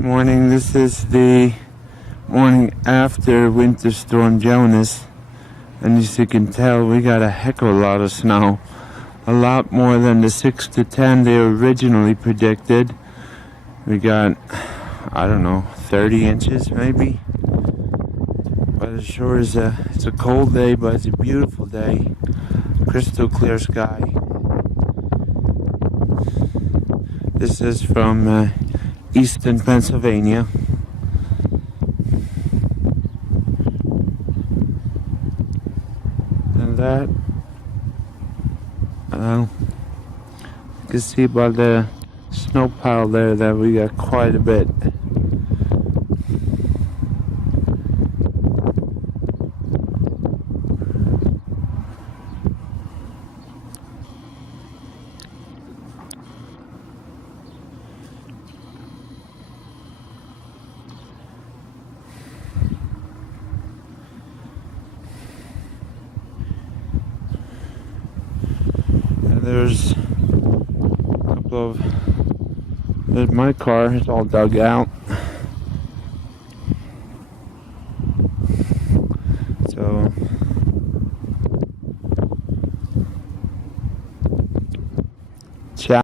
Morning, this is the morning after Winter Storm Jonas, and as you can tell, we got a heck of a lot of snow. A lot more than the 6 to 10 they originally predicted. We got, I don't know, 30 inches maybe. But it sure is it's a cold day, but it's a beautiful day. Crystal clear sky. This is from Easton, Pennsylvania. And that, you can see by the snow pile there that we got quite a bit. There's a couple of, there's my car, it's all dug out. So